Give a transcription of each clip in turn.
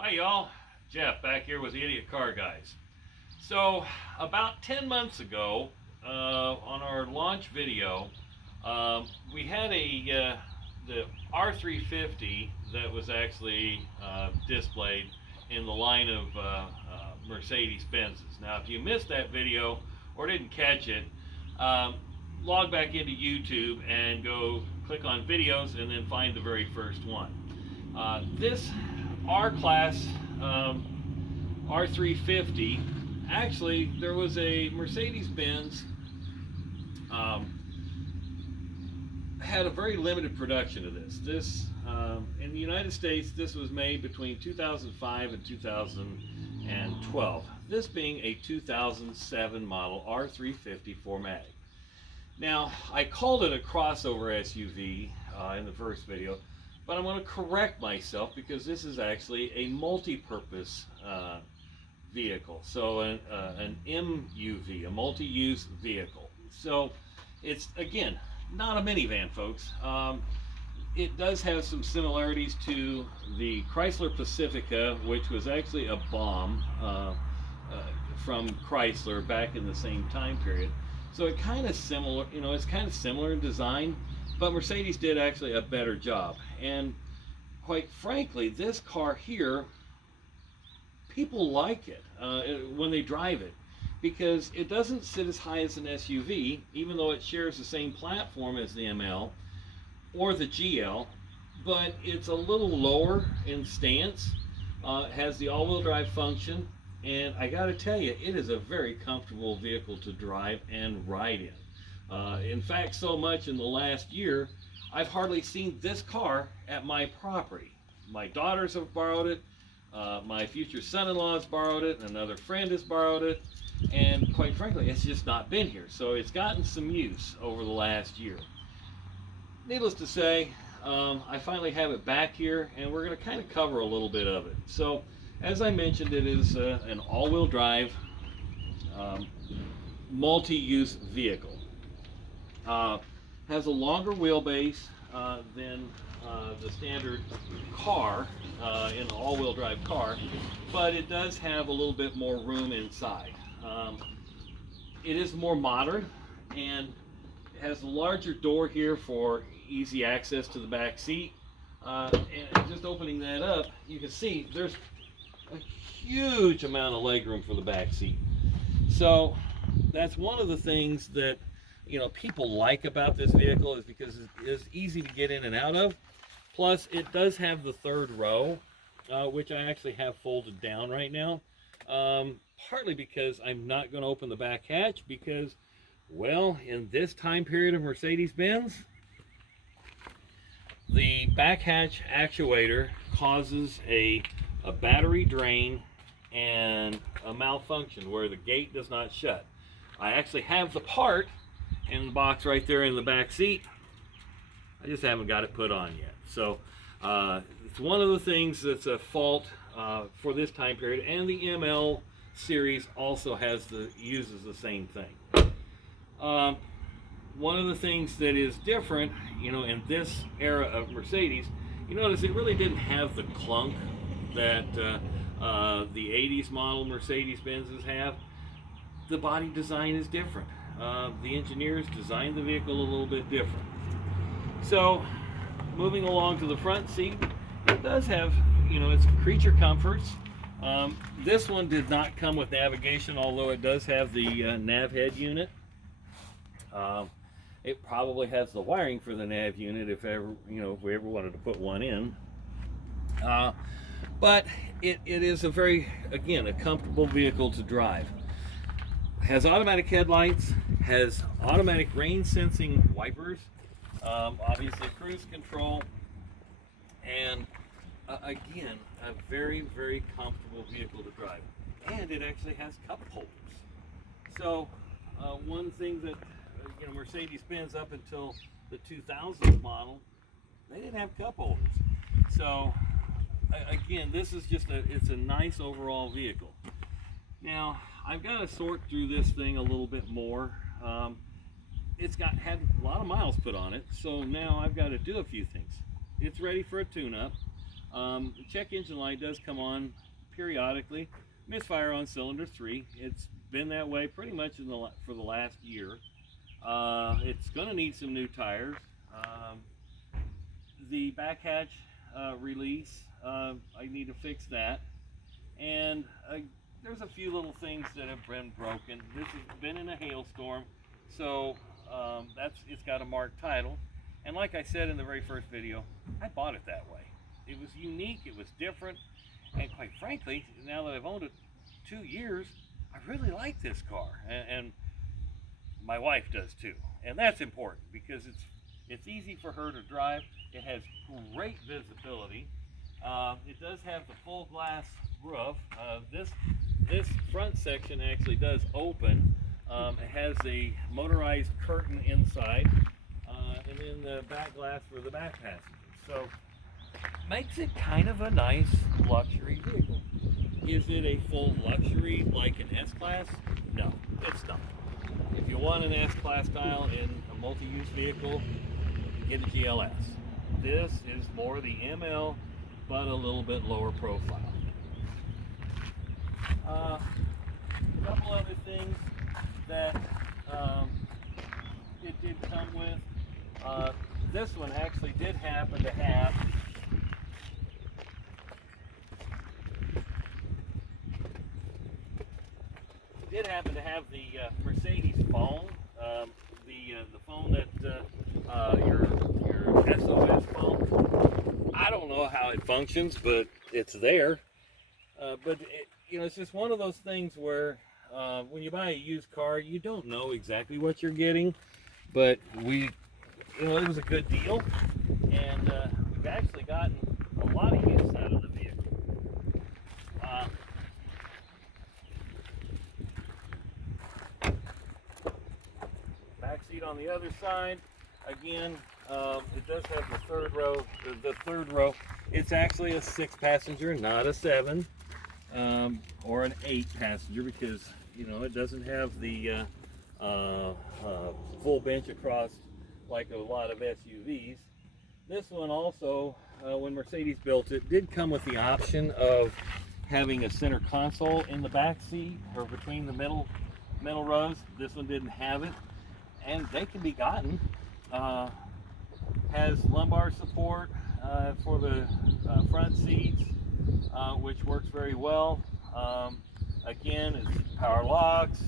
Hi y'all, Jeff back here with the Idiot Car Guys. So about 10 months ago, on our launch video, we had the R350 that was actually displayed in the line of Mercedes Benzes. Now if you missed that video or didn't catch it, log back into YouTube and go click on videos and then find the very first one. This R-Class R350, actually there was a Mercedes-Benz had a very limited production of this. In the United States, this was made between 2005 and 2012. This being a 2007 model R350 4MATIC. Now, I called it a crossover SUV in the first video, but I'm going to correct myself because this is actually a multi-purpose vehicle. So an MUV, a multi-use vehicle. So it's, again, not a minivan, folks. It does have some similarities to the Chrysler Pacifica, which was actually a bomb from Chrysler back in the same time period. So it kind of similar, it's kind of similar in design, but Mercedes did actually a better job. And quite frankly, this car here, people like it when they drive it, because it doesn't sit as high as an SUV, even though it shares the same platform as the ML or the GL, but it's a little lower in stance. It has the all-wheel drive function, and I gotta tell you, it is a very comfortable vehicle to drive and ride in. In fact, so much in the last year, I've hardly seen this car at my property. My daughters have borrowed it, my future son-in-law has borrowed it, and another friend has borrowed it, and quite frankly, it's just not been here. So it's gotten some use over the last year. Needless to say, I finally have it back here, and we're going to kind of cover a little bit of it. So, as I mentioned, it is an all-wheel drive, multi-use vehicle. Has a longer wheelbase than the standard car in an all-wheel drive car, but it does have a little bit more room inside. It is more modern and has a larger door here for easy access to the back seat. And just opening that up, you can see there's a huge amount of legroom for the back seat. So that's one of the things that people like about this vehicle, is because it is easy to get in and out of. Plus, it does have the third row, which I actually have folded down right now. Partly because I'm not going to open the back hatch because, well, in this time period of Mercedes-Benz, the back hatch actuator causes a battery drain and a malfunction where the gate does not shut. I actually have the part in the box right there in the back seat. I just haven't got it put on yet. So it's one of the things that's a fault for this time period, and the ML series also uses the same thing. One of the things that is different, in this era of Mercedes, you notice it really didn't have the clunk that the 80s model Mercedes-Benzes have. The body design is different. The engineers designed the vehicle a little bit different. So, moving along to the front seat, it does have, its creature comforts. This one did not come with navigation, although it does have the nav head unit. It probably has the wiring for the nav unit if ever, if we ever wanted to put one in. But it is a very, again, a comfortable vehicle to drive. Has automatic headlights, has automatic rain sensing wipers, obviously cruise control, and again, a very, very comfortable vehicle to drive. And it actually has cup holders. So one thing that Mercedes-Benz up until the 2000s model, they didn't have cup holders. So again, this is just it's a nice overall vehicle. Now I've got to sort through this thing a little bit more. It's had a lot of miles put on it, so now I've got to do a few things. It's ready for a tune-up. The check engine light does come on periodically. Misfire on cylinder 3. It's been that way pretty much for the last year. It's going to need some new tires. The back hatch release, I need to fix that. And there's a few little things that have been broken. This has been in a hailstorm, so it's got a marked title. And like I said in the very first video, I bought it that way. It was unique, it was different, and quite frankly, now that I've owned it 2 years, I really like this car, and my wife does too. And that's important because it's easy for her to drive. It has great visibility. It does have the full glass roof. This front section actually does open. It has a motorized curtain inside, and then the back glass for the back passengers. So makes it kind of a nice luxury vehicle. Is it a full luxury like an S-Class? No, it's not. If you want an S-Class style in a multi-use vehicle, get a GLS. This is more the ML, but a little bit lower profile. A couple other things that it did come with. This one actually did happen to have the Mercedes phone, the phone that your SOS phone. I don't know how it functions, but it's there. But it's just one of those things where when you buy a used car, you don't know exactly what you're getting. But it was a good deal, and we've actually gotten a lot of use out of the vehicle. Back seat on the other side, again, it does have the third row. The third row, it's actually a 6-passenger, not a 7, or an 8-passenger, because it doesn't have the full bench across like a lot of SUVs. This one also, when Mercedes built it, did come with the option of having a center console in the back seat or between the middle rows. This one didn't have it, and they can be gotten. Has lumbar support for the front seats, which works very well. Again, it's power locks,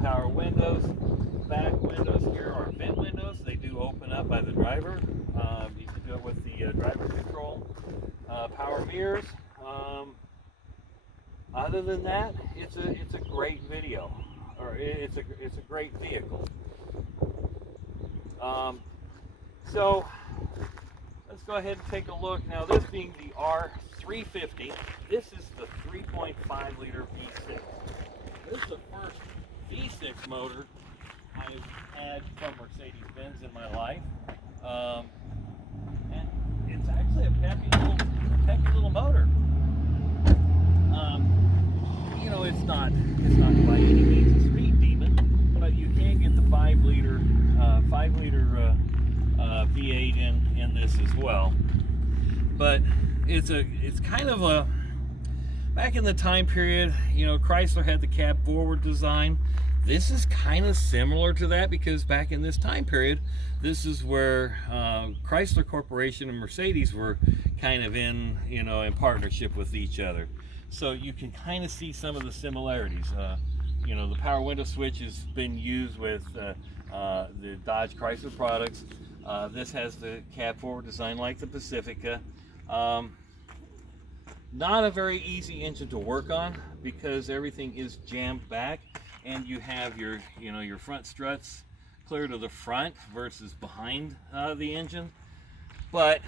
power windows. Back windows here are vent windows. They do open up by the driver. You can do it with the driver control. Power mirrors. Other than that, it's a great video, or it's a great vehicle. So let's go ahead and take a look. Now, this being the R350, this is the 3.5 liter V6. This is the first V6 motor I've had from Mercedes-Benz in my life, and it's actually a peppy little motor. It's not by any means a speed demon, but you can get the 5 liter V8 in this as well. But it's kind of a, back in the time period, Chrysler had the cab forward design. This is kind of similar to that, because back in this time period, this is where Chrysler Corporation and Mercedes were kind of in partnership with each other. So you can kind of see some of the similarities. The power window switch has been used with the Dodge Chrysler products. This has the cab forward design like the Pacifica. Not a very easy engine to work on, because everything is jammed back, and you have your front struts clear to the front versus behind the engine. But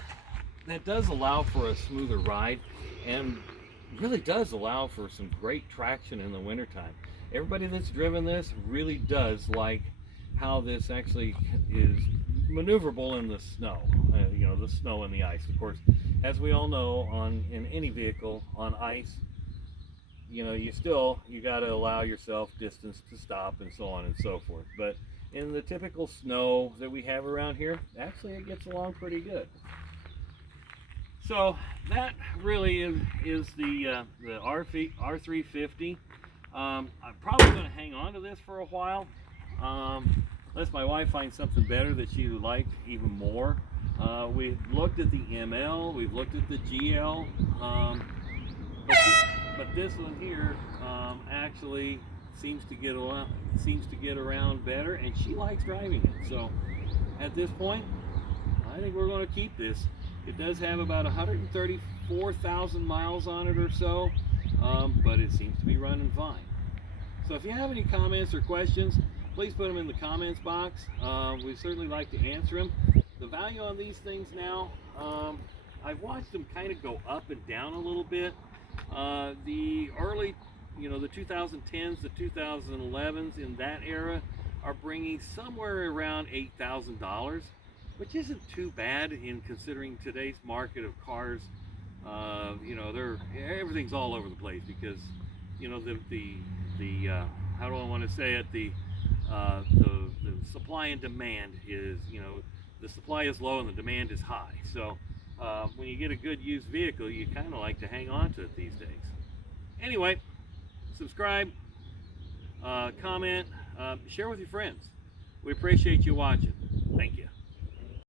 that does allow for a smoother ride, and really does allow for some great traction in the wintertime. Everybody that's driven this really does like how this actually is maneuverable in the snow, the snow and the ice. Of course, as we all know, in any vehicle on ice, you got to allow yourself distance to stop and so on and so forth. But in the typical snow that we have around here, actually it gets along pretty good. So that really is the R350. I'm probably going to hang on to this for a while, unless my wife finds something better that she would like even more. We've looked at the ML, we've looked at the GL, but this one here actually seems to get around better, and she likes driving it. So at this point, I think we're going to keep this. It does have about 134,000 miles on it or so, but it seems to be running fine. So if you have any comments or questions, please put them in the comments box. We certainly like to answer them. The value on these things now, I've watched them kind of go up and down a little bit. The early, the 2010s, the 2011s in that era are bringing somewhere around $8,000. Which isn't too bad in considering today's market of cars. Everything's all over the place because, how do I want to say it? The supply and demand is, the supply is low and the demand is high. So when you get a good used vehicle, you kind of like to hang on to it these days. Anyway, subscribe, comment, share with your friends. We appreciate you watching.